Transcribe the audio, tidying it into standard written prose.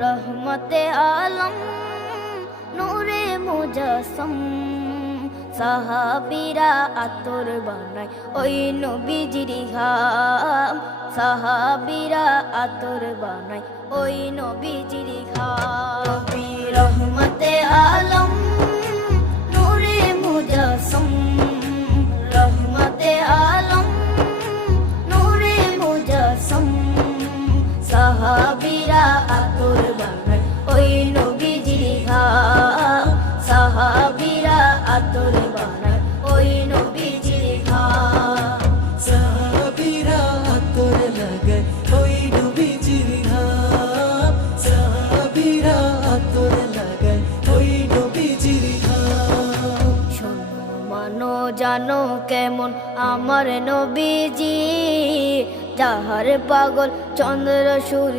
রহমতে আলম নূরে মুজাসসম সাহাবীরা আতর বানায় ওই নবীজির ঘাম সাহাবীরা আতর বানায় ওই নবীজির ঘাম নবী রহমতে আলম নূরে মুজাসসম রহমতে আলম নূরে মুজাসসম সাহাবীরা আতর বানায় ওই নবীজির ঘাম সাহাবীরা আতর বানায় ওই নবীজির ঘাম সাহাবীরা আতর লাগায় ওই নবীজির ঘাম সাহাবীরা আতর লাগায় ওই নবীজির ঘাম শোনো মানো জানো কেমন আমার নবীজি যাহার পাগল চন্দ্র সূর্য